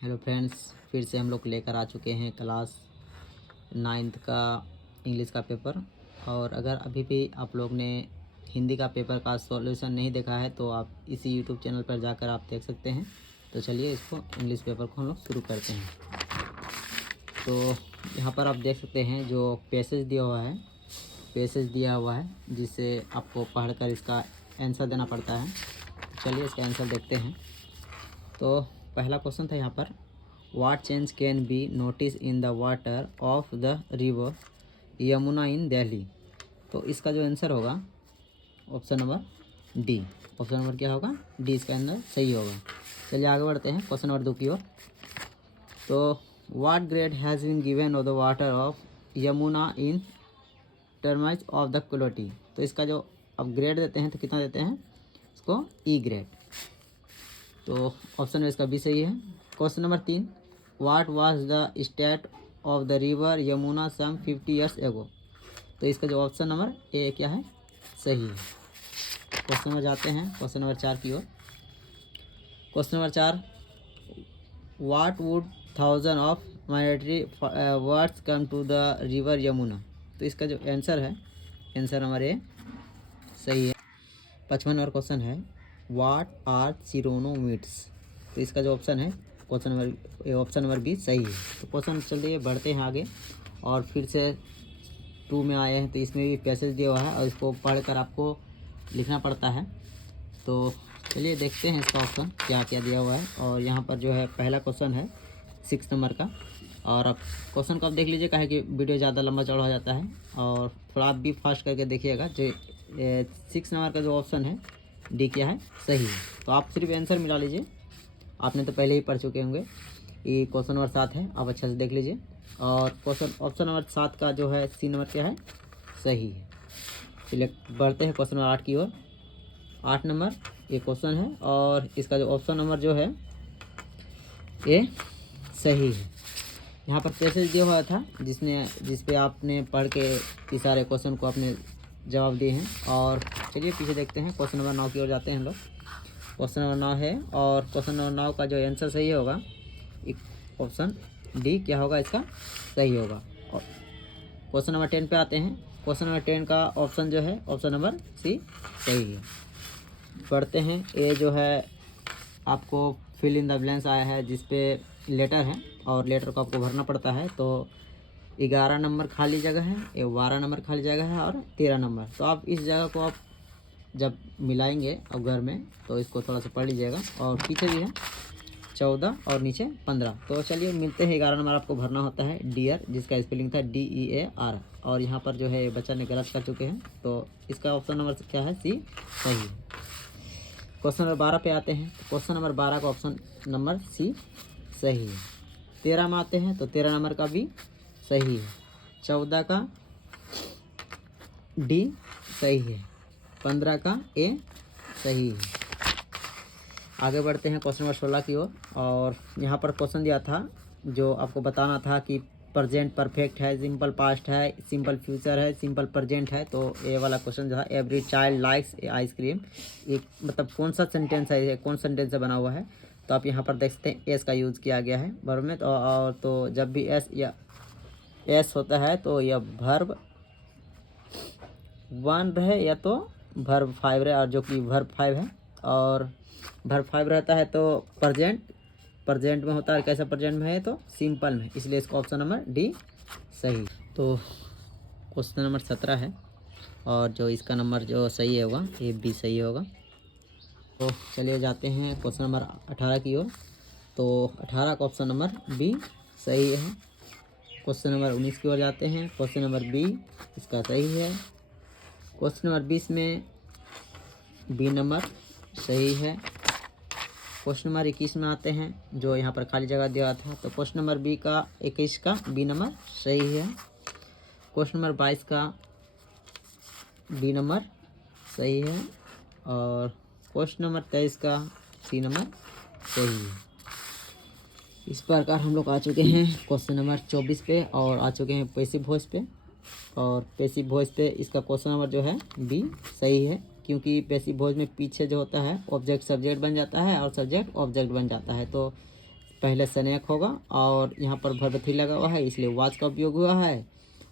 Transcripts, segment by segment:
Hello friends, फिर से हम लोग लेकर आ चुके हैं क्लास 9th का इंग्लिश का पेपर। और अगर अभी भी आप लोग ने हिंदी का पेपर का सॉल्यूशन नहीं देखा है तो आप इसी यूट्यूब चैनल पर जाकर आप देख सकते हैं। तो चलिए इसको इंग्लिश पेपर को हम लोग शुरू करते हैं। तो यहाँ पर आप देख सकते हैं जो पैसेज दिया हुआ है जिससे आपको पढ़कर इसका आंसर देना पड़ता है। चलिए इसका आंसर देखते हैं। तो पहला क्वेश्चन था यहाँ पर, what change can be notice in the water of the river Yamuna in Delhi. तो इसका जो आंसर होगा option number D. Option number क्या होगा? डी इसका आंसर सही होगा। चलिए आगे बढ़ते हैं क्वेश्चन नंबर 2 की ओर। तो what grade has been given of the water of Yamuna in terms of the quality. तो इसका जो अब ग्रेड देते हैं तो कितना देते हैं इसको? ई ग्रेड। तो ऑप्शन में इसका बी सही है। Question number 3, what was the state of the river Yamuna some 50 years ago. तो इसका जो ऑप्शन नंबर ए क्या है? सही है। क्वेश्चन नंबर जाते हैं क्वेश्चन नंबर 4 की ओर। Question number 4, what would 1000 of migratory birds come to the river Yamuna. तो इसका जो आंसर है, आंसर नंबर ए सही है। 55 नंबर क्वेश्चन है, व्हाट आर चिरोनोमीट्स। तो इसका जो ऑप्शन है ऑप्शन नंबर बी सही है। तो क्वेश्चन चलिए बढ़ते हैं आगे। और फिर से 2 में आए हैं तो इसमें भी पैसेज दिया हुआ है और इसको पढ़कर आपको लिखना पड़ता है। तो चलिए देखते हैं इसका ऑप्शन क्या क्या दिया हुआ है। और यहाँ पर जो है पहला क्वेश्चन है 6 नंबर का। और आप क्वेश्चन को आप देख लीजिए, काहे कि वीडियो ज़्यादा लंबा चौड़ा हो जाता है और थोड़ा आप भी फास्ट करके देखिएगा। जो 6 नंबर का जो ऑप्शन है डी क्या है? सही है। तो आप सिर्फ आंसर मिला लीजिए, आपने तो पहले ही पढ़ चुके होंगे। ये क्वेश्चन नंबर 7 है, आप अच्छे से देख लीजिए। और क्वेश्चन ऑप्शन नंबर 7 का जो है सी नंबर क्या है? सही है। चलिए बढ़ते हैं क्वेश्चन नंबर 8 की ओर। 8 नंबर ये क्वेश्चन है और इसका जो ऑप्शन नंबर जो है ये सही है। यहाँ पर पैसेज दिया हुआ था जिस पे आपने पढ़ के इस सारे क्वेश्चन को आपने जवाब दिए हैं। और चलिए पीछे देखते हैं, क्वेश्चन नंबर 9 की ओर जाते हैं हम लोग। क्वेश्चन नंबर 9 है और क्वेश्चन नंबर 9 का जो आंसर सही होगा ऑप्शन डी क्या होगा? इसका सही होगा। और क्वेश्चन नंबर 10 पे आते हैं। क्वेश्चन नंबर 10 का ऑप्शन जो है ऑप्शन नंबर सी सही है। पढ़ते हैं। ये जो है आपको फिल इन द ब्लैंक्स आया है जिस पे लेटर है और लेटर को आपको भरना पड़ता है। तो 11 नंबर खाली जगह है, 12 नंबर खाली जगह है और 13 नंबर। तो आप इस जगह को आप जब मिलाएंगे अब घर में तो इसको थोड़ा सा पढ़ लीजिएगा। और पीछे भी है 14 और नीचे 15। तो चलिए मिलते हैं। 11 नंबर आपको भरना होता है डियर, जिसका स्पेलिंग था DEAR। और यहाँ पर जो है बच्चा ने गलत कर चुके हैं, तो इसका ऑप्शन नंबर क्या है? सी सही है। क्वेश्चन नंबर 12 पे आते हैं। तो क्वेश्चन नंबर 12 का ऑप्शन नंबर सी सही है। 13 में आते हैं तो 13 नंबर का भी सही है। 14 का डी सही है। 15 का ए सही है। आगे बढ़ते हैं क्वेश्चन नंबर 16 की ओर। और यहाँ पर क्वेश्चन दिया था जो आपको बताना था कि प्रेजेंट परफेक्ट है, सिंपल पास्ट है, सिंपल फ्यूचर है, सिंपल प्रेजेंट है। तो ये वाला क्वेश्चन जो है, एवरी चाइल्ड लाइक्स आइसक्रीम, एक मतलब कौन सा सेंटेंस है, ये कौन सेंटेंस से बना हुआ है? तो आप यहाँ पर देख सकते हैं एस का यूज़ किया गया है वर्ब में। तो जब भी एस होता है तो यह वर्ब 1 रहे या तो वर्ब 5 रहे, और जो कि वर्ब 5 है। और वर्ब 5 रहता है तो प्रेजेंट में होता है। कैसा प्रेजेंट में है? तो सिंपल में, इसलिए इसका ऑप्शन नंबर डी सही। तो क्वेश्चन नंबर 17 है और जो इसका नंबर जो सही होगा ये बी सही होगा। तो चलिए जाते हैं क्वेश्चन नंबर 18 की ओर। तो 18 का ऑप्शन नंबर बी सही है। क्वेश्चन नंबर 19 की ओर जाते हैं। क्वेश्चन नंबर बी इसका सही है। क्वेश्चन नंबर 20 में बी नंबर सही है। क्वेश्चन नंबर 21 में आते हैं, जो यहाँ पर खाली जगह दिया था। तो क्वेश्चन नंबर 21 का बी नंबर सही है। क्वेश्चन नंबर 22 का बी नंबर सही है। और क्वेश्चन नंबर 23 का सी नंबर सही है। इस प्रकार हम लोग आ चुके हैं क्वेश्चन नंबर 24 पे और आ चुके हैं पैसिव वॉइस पे। और पैसिव वॉइस पे इसका क्वेश्चन नंबर जो है बी सही है, क्योंकि पैसिव वॉइस में पीछे जो होता है ऑब्जेक्ट सब्जेक्ट बन जाता है और सब्जेक्ट ऑब्जेक्ट बन जाता है। तो पहले सनेक होगा और यहाँ पर वर्ब 3 लगा हुआ है, इसलिए वाज का उपयोग हुआ है।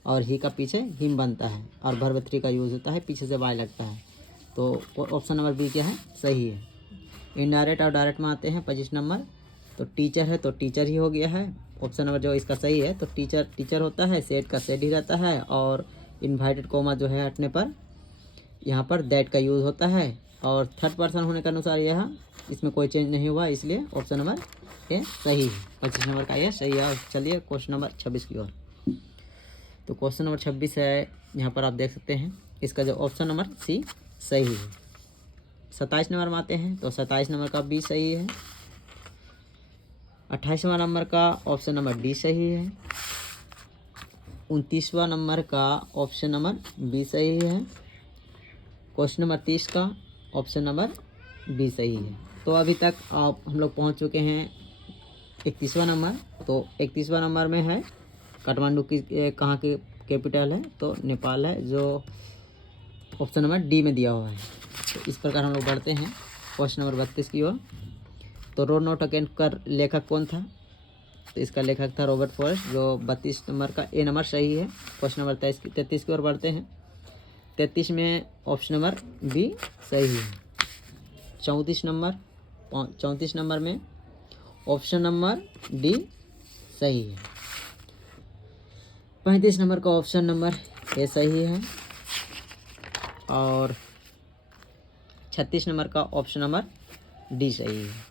और ही का पीछे हिम बनता है और वर्ब 3 का यूज़ होता है, पीछे से वाई लगता है। तो ऑप्शन नंबर बी क्या है, सही है। इनडायरेक्ट और डायरेक्ट में आते हैं 25 नंबर। तो टीचर है तो टीचर ही हो गया है, ऑप्शन नंबर जो इसका सही है। तो टीचर टीचर होता है, सेट का सेट ही रहता है, और इन्वाइटेड कोमा जो है हटने पर यहाँ पर दैट का यूज़ होता है। और थर्ड पर्सन होने के अनुसार यह इसमें कोई चेंज नहीं हुआ, इसलिए ऑप्शन नंबर ये सही है। 25 नंबर का ये सही है। और चलिए क्वेश्चन नंबर 26 की ओर। तो क्वेश्चन नंबर 26 है, यहाँ पर आप देख सकते हैं इसका जो ऑप्शन नंबर सी सही है। 27 नंबर में आते हैं तो 27 नंबर का बी सही है। 28वां नंबर का ऑप्शन नंबर डी सही है। 29वां नंबर का ऑप्शन नंबर बी सही है। क्वेश्चन नंबर 30 का ऑप्शन नंबर बी सही है। तो अभी तक आप हम लोग पहुंच चुके हैं 31वां नंबर। तो 31वां नंबर में है काठमांडू की कहाँ की कैपिटल है, तो नेपाल है, जो ऑप्शन नंबर डी में दिया हुआ है। तो इस प्रकार हम लोग बढ़ते हैं क्वेश्चन नंबर 32 की ओर। तो रोड नॉट अगेन का लेखक कौन था, तो इसका लेखक था रॉबर्ट फॉरेस्ट, जो 32 नंबर का ए नंबर सही है। क्वेश्चन नंबर 33 की ओर बढ़ते हैं। 33 में ऑप्शन नंबर बी सही है। 34 नंबर में ऑप्शन नंबर डी सही है। 35 नंबर का ऑप्शन नंबर ए सही है। और 36 नंबर का ऑप्शन नंबर डी सही है।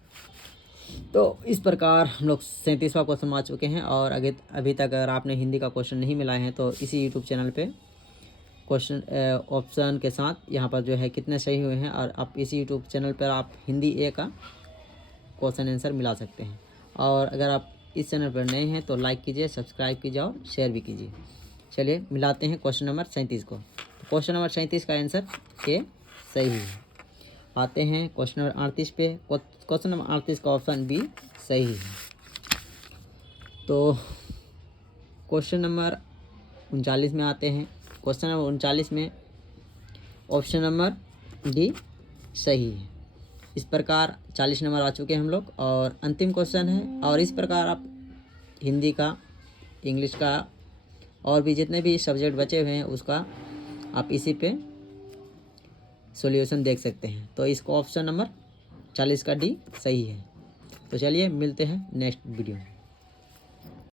तो इस प्रकार हम लोग 37वां क्वेश्चन आ चुके हैं। और अभी तक अगर आपने हिंदी का क्वेश्चन नहीं मिलाए हैं तो इसी यूट्यूब चैनल पे क्वेश्चन ऑप्शन के साथ यहाँ पर जो है कितने सही हुए हैं, और आप इसी यूट्यूब चैनल पर आप हिंदी ए का क्वेश्चन आंसर मिला सकते हैं। और अगर आप इस चैनल पर नए हैं तो लाइक कीजिए, सब्सक्राइब कीजिए और शेयर भी कीजिए। चलिए मिलाते हैं क्वेश्चन नंबर 37 को। तो क्वेश्चन नंबर 37 का आंसर ए सही है। आते हैं क्वेश्चन नंबर 38 पे। क्वेश्चन नंबर 38 का ऑप्शन बी सही है। तो क्वेश्चन नंबर 39 में आते हैं। क्वेश्चन नंबर 39 में ऑप्शन नंबर डी सही है। इस प्रकार 40 नंबर आ चुके हैं हम लोग, और अंतिम क्वेश्चन है। और इस प्रकार आप हिंदी का, इंग्लिश का और भी जितने भी सब्जेक्ट बचे हुए हैं उसका आप इसी पे सॉल्यूशन देख सकते हैं। तो इसको ऑप्शन नंबर 40 का डी सही है। तो चलिए मिलते हैं नेक्स्ट वीडियो में।